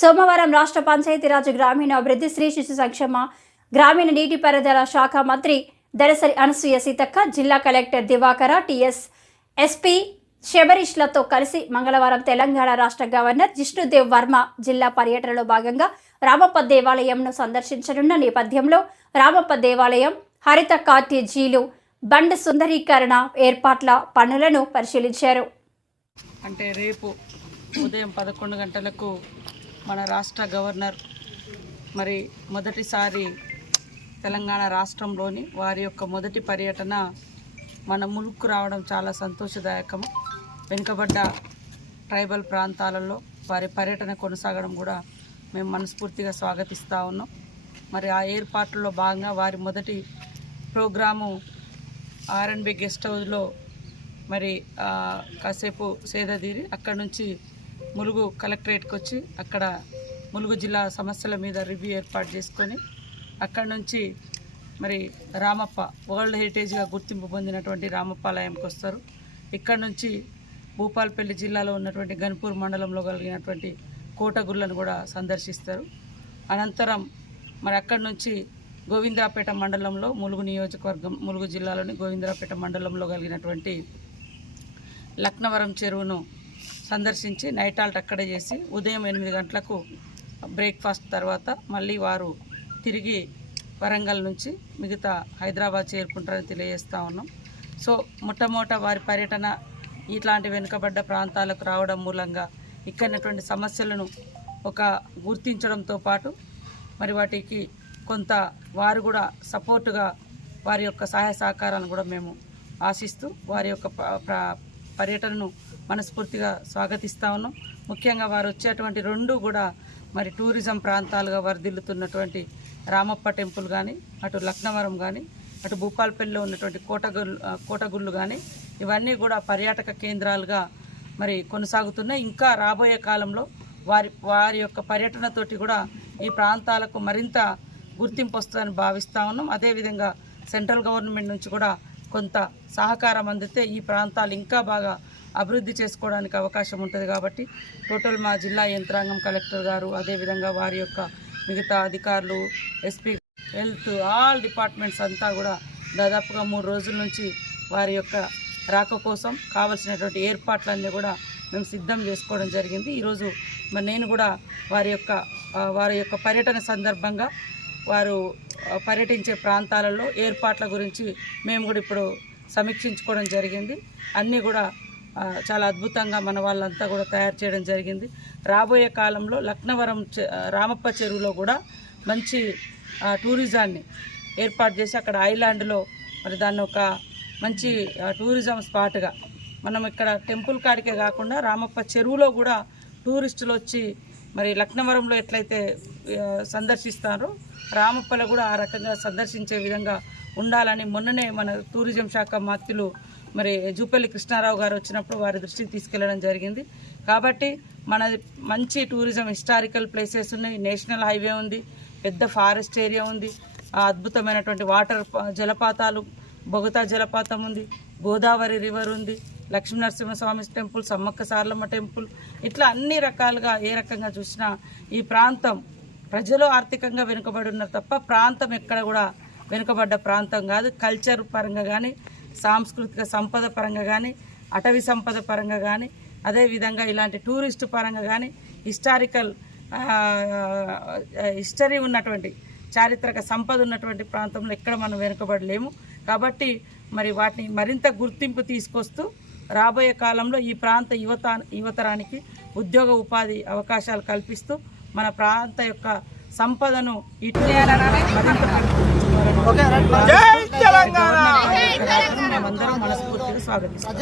సోమవారం రాష్ట్ర పంచాయతీరాజ్ గ్రామీణాభివృద్ధి శ్రీ శిశు సంక్షేమ గ్రామీణ నీటిపారుదల శాఖ మంత్రి దళసరి అనసూయ సీతక్క, జిల్లా కలెక్టర్ దివాకర, టీఎస్ ఎస్పీ శబరీష్లతో కలిసి మంగళవారం తెలంగాణ రాష్ట్ర గవర్నర్ జిష్ణుదేవ్ వర్మ జిల్లా పర్యటనలో భాగంగా రామప్ప దేవాలయంను సందర్శించనున్న నేపథ్యంలో రామప్ప దేవాలయం హరిత కాటేజీలు బండ్ సుందరీకరణ ఏర్పాట్ల పనులను పరిశీలించారు. అంటే రేపు ఉదయం 11 గంటలకు మన రాష్ట్ర గవర్నర్ మరి మొదటిసారి తెలంగాణ రాష్ట్రంలోని వారి యొక్క మొదటి పర్యటన మన ములుక్కు రావడం చాలా సంతోషదాయకం. వెనుకబడ్డ ట్రైబల్ ప్రాంతాలలో వారి పర్యటన కొనసాగడం కూడా మేము మనస్ఫూర్తిగా స్వాగతిస్తూ ఉన్నాం. మరి ఆ ఏర్పాట్లలో భాగంగా వారి మొదటి ప్రోగ్రాము ఆర్ఎన్బి గెస్ట్ హౌస్లో మరి కాసేపు సేదతీరి అక్కడి నుంచి ములుగు కలెక్టరేట్కి వచ్చి అక్కడ ములుగు జిల్లా సమస్యల మీద రివ్యూ ఏర్పాటు చేసుకొని అక్కడి నుంచి మరి రామప్ప వరల్డ్ హెరిటేజ్గా గుర్తింపు పొందినటువంటి రామప్ప ఆలయంకి వస్తారు. ఇక్కడ నుంచి భూపాలపల్లి జిల్లాలో ఉన్నటువంటి గన్పూర్ మండలంలో కలిగినటువంటి కోటగుళ్ళను కూడా సందర్శిస్తారు. అనంతరం మరి అక్కడి నుంచి గోవిందరాపేట మండలంలో ములుగు నియోజకవర్గం ములుగు జిల్లాలోని గోవిందరాపేట మండలంలో కలిగినటువంటి లక్నవరం చెరువును సందర్శించి నైట్ హాల్ట్ అక్కడే చేసి ఉదయం 8 గంటలకు బ్రేక్ఫాస్ట్ తర్వాత మళ్ళీ వారు తిరిగి వరంగల్ నుంచి మిగతా హైదరాబాద్ చేరుకుంటారని తెలియజేస్తూ ఉన్నాం. సో మొట్టమొదట వారి పర్యటన ఇట్లాంటి వెనుకబడ్డ ప్రాంతాలకు రావడం మూలంగా ఇక్కడటువంటి సమస్యలను ఒక గుర్తించడంతో పాటు మరి వాటికి కొంత వారు కూడా సపోర్టుగా వారి యొక్క సహాయ సహకారాలను కూడా మేము ఆశిస్తూ వారి యొక్క పర్యటనను మనస్ఫూర్తిగా స్వాగతిస్తూ ఉన్నాం. ముఖ్యంగా వారు వచ్చేటువంటి రెండు కూడా మరి టూరిజం ప్రాంతాలుగా వర్ధిల్లుతున్నటువంటి రామప్ప టెంపుల్ కానీ, అటు లక్నవరం కానీ, అటు భూపాలపల్లిలో ఉన్నటువంటి కోటగుళ్ళు కానీ ఇవన్నీ కూడా పర్యాటక కేంద్రాలుగా మరి కొనసాగుతున్నాయి. ఇంకా రాబోయే కాలంలో వారి యొక్క పర్యటనతోటి కూడా ఈ ప్రాంతాలకు మరింత గుర్తింపు వస్తుందని భావిస్తూ ఉన్నాం. అదేవిధంగా సెంట్రల్ గవర్నమెంట్ నుంచి కూడా కొంత సహకారం అందితే ఈ ప్రాంతాలు ఇంకా బాగా అభివృద్ధి చేసుకోవడానికి అవకాశం ఉంటుంది. కాబట్టి టోటల్ మా జిల్లా యంత్రాంగం, కలెక్టర్ గారు, అదేవిధంగా వారి యొక్క మిగతా అధికారులు, ఎస్పీ, హెల్త్, ఆల్ డిపార్ట్మెంట్స్ అంతా కూడా దాదాపుగా 3 రోజుల నుంచి వారి యొక్క రాక కోసం కావలసినటువంటి ఏర్పాట్లన్నీ కూడా మేము సిద్ధం చేసుకోవడం జరిగింది. ఈరోజు మరి నేను కూడా వారి యొక్క పర్యటన సందర్భంగా వారు పర్యటించే ప్రాంతాలలో ఏర్పాట్ల గురించి మేము కూడా ఇప్పుడు సమీక్షించుకోవడం జరిగింది. అన్నీ కూడా చాలా అద్భుతంగా మన వాళ్ళంతా కూడా తయారు చేయడం జరిగింది. రాబోయే కాలంలో లక్నవరం రామప్ప చెరువులో కూడా మంచి టూరిజాన్ని ఏర్పాటు చేసి అక్కడ ఐలాండ్లో మరి దాన్ని ఒక మంచి టూరిజం స్పాట్గా మనం ఇక్కడ టెంపుల్ కాడికే కాకుండా రామప్ప చెరువులో కూడా టూరిస్టులు వచ్చి మరి లక్నవరంలో ఎట్లయితే సందర్శిస్తారో రామప్పలో కూడా ఆ రకంగా సందర్శించే విధంగా ఉండాలని మొన్ననే మన టూరిజం శాఖ మంత్రులు మరి జూపల్లి కృష్ణారావు గారు వచ్చినప్పుడు వారి దృష్టికి తీసుకెళ్లడం జరిగింది. కాబట్టి మనది మంచి టూరిజం హిస్టారికల్ ప్లేసెస్ ఉన్నాయి, నేషనల్ హైవే ఉంది, పెద్ద ఫారెస్ట్ ఏరియా ఉంది, అద్భుతమైనటువంటి వాటర్ జలపాతాలు, బొగతా జలపాతం ఉంది, గోదావరి రివర్ ఉంది, లక్ష్మీనరసింహస్వామి టెంపుల్, సమ్మక్క సారలమ్మ టెంపుల్, ఇట్లా అన్ని రకాలుగా ఏ రకంగా చూసినా ఈ ప్రాంతం ప్రజలు ఆర్థికంగా వెనుకబడి ఉన్నారు తప్ప ప్రాంతం ఎక్కడ కూడా వెనుకబడ్డ ప్రాంతం కాదు. కల్చర్ పరంగా కానీ, సాంస్కృతిక సంపద పరంగా కానీ, అటవీ సంపద పరంగా కానీ, అదేవిధంగా ఇలాంటి టూరిస్టు పరంగా కానీ హిస్టరీ ఉన్నటువంటి చారిత్రక సంపద ఉన్నటువంటి ప్రాంతంలో ఎక్కడ మనం వెనుకబడలేము. కాబట్టి మరి వాటిని మరింత గుర్తింపు తీసుకొస్తూ రాబోయే కాలంలో ఈ ప్రాంత యువతరానికి ఉద్యోగ ఉపాధి అవకాశాలు కల్పిస్తూ మన ప్రాంత యొక్క సంపదను మేమందరం మనస్ఫూర్తిగా స్వాగతిస్తాం.